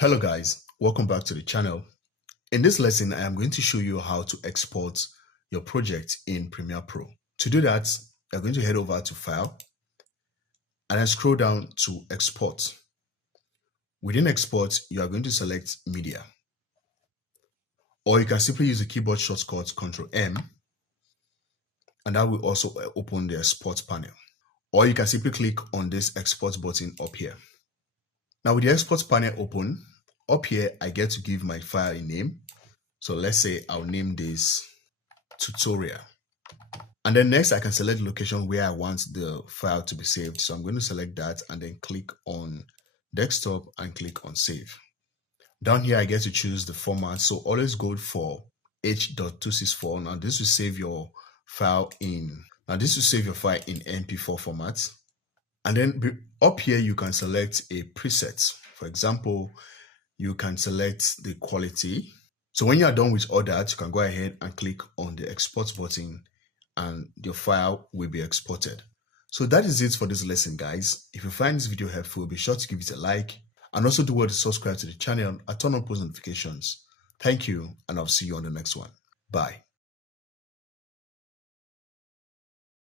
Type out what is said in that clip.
Hello guys, welcome back to the channel. In this lesson, I am going to show you how to export your project in Premiere Pro. To do that, you're going to head over to File and then scroll down to Export. Within Export, you are going to select Media. Or you can simply use the keyboard shortcut Ctrl-M and that will also open the Export panel. Or you can simply click on this Export button up here. Now with the Export panel open, up here, I get to give my file a name. So let's say I'll name this tutorial. And then next I can select the location where I want the file to be saved. So I'm going to select that and then click on desktop and click on save. Down here, I get to choose the format. So always go for H.264. Now this will save your file in MP4 format. And then up here, you can select a preset. For example, you can select the quality. So when you are done with all that, you can go ahead and click on the export button and your file will be exported. So that is it for this lesson, guys. If you find this video helpful, be sure to give it a like and also do well to subscribe to the channel and turn on post notifications. Thank you, and I'll see you on the next one. Bye.